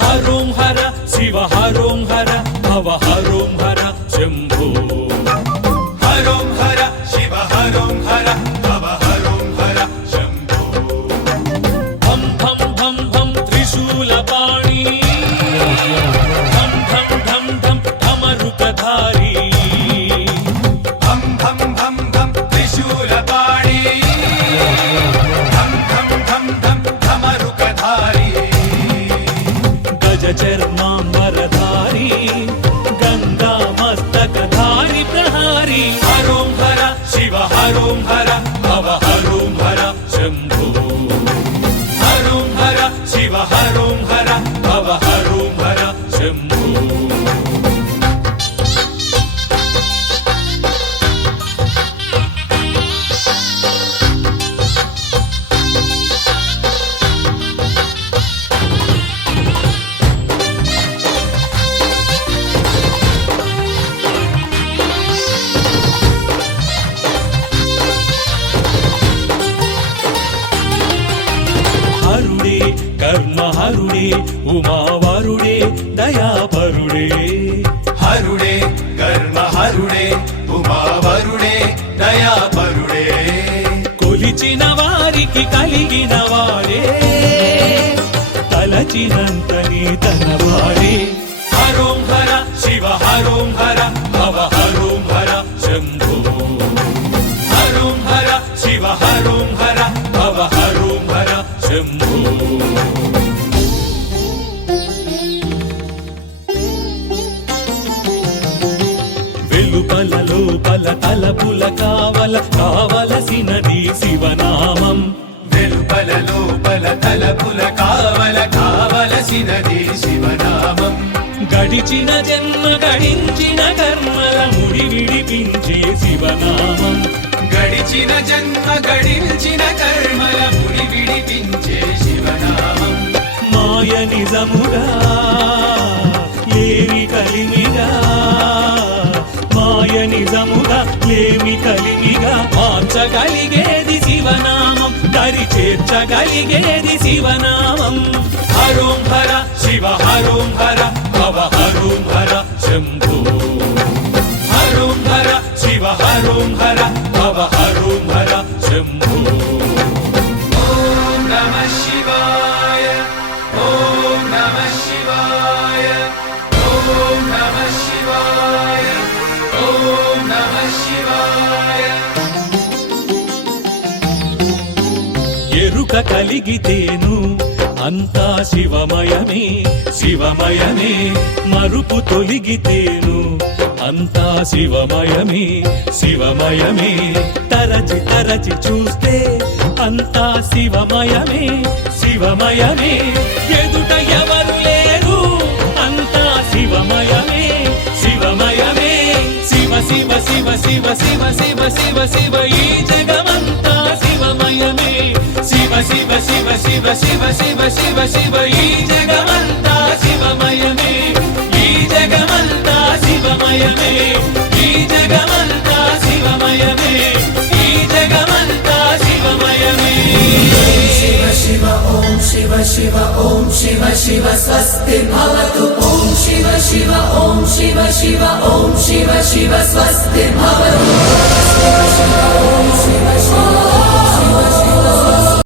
హరోం హర శివ హరోం హర భవ హరోం హర శంభో హరోం హర శివ హరోం హర భవ హరోం హర శంభో భం భం భం భం త్రిశూలపాణి ఢం ఢం ఢం ఢం ఢమరుకధారి భం భం భం భం త్రిశూలపాణి ఢం ఢం ఢం ఢం ఢమరుకధారి గజ చర్మాంబరధారి గంగా మస్తకధారి ప్రహారి హరోం హర శివ హరోం హర భవ హరోం హర శంభో హరోం హర శివ హరోం హర భవ హరోం హర శంభో హరుడే కర్మహరుడే ఉమావరుడే దయాపరుడే హరుడే కర్మ హరుడే ఉమావరుడే దయాపరుడే కొలిచిన వారికి కలిగిన వారే తలచినంతని తనవాడే హరోం హర శివ హరోం హర భవ హరోం హర శంభో హరోం హర శివ హరోం హర భవ హరోం హర శంభో వెలుపల లోపల తలపుల కావలసినది శివనామం వెలుపల లోపల తలపుల కావలసినది శివనామం గడిచిన జన్మ గడించిన కర్మల ముడి విడిపించే శివనామం గడిచిన జన్మ గడించిన కర్మల ముడి విడిపించే శివనామం మాయ నిజముగా లేమి కలిమిగా మాయ నిజముగా లేమి కలిమిగా మార్చగలిగేది శివనామం దరి చేర్చగలిగేది శివనామం హరోం హర శివ హరోం హర భవ హరోం హర శంభో హరోం హర శివ హరోం హర భవ హరోం హర శంభో ఓం నమః శివాయ ఓం నమః శివాయ ఓం నమః శివాయ ఓం నమః శివాయ ఎరుక కలిగితేను అంతా శివమయమే శివమయమే మరుపు తొలిగితేను అంతా శివమయమే శివమయమే తరచి తరచి చూస్తే అంతా శివమయమే శివమయమే ఎదుట ఎవరు లేరు అంతా శివమయమే శివమయమే శివ శివ శివ శివ శివ శివ శివ శివ ఈ జగమంతా శివమయమే శివ శివ శివ శివ శివ శివ శివ శివ ఈ జగమంతా శివమయమే ఈ జగమంతా శివమయమే ఈ జగమంతా శివమయమే ఈ జగమంతా శివమయమే शिव शिव ॐ शिव शिव ॐ शिव शिव स्वस्ति भवतु ॐ शिव शिव ॐ शिव शिव ॐ शिव शिव स्वस्ति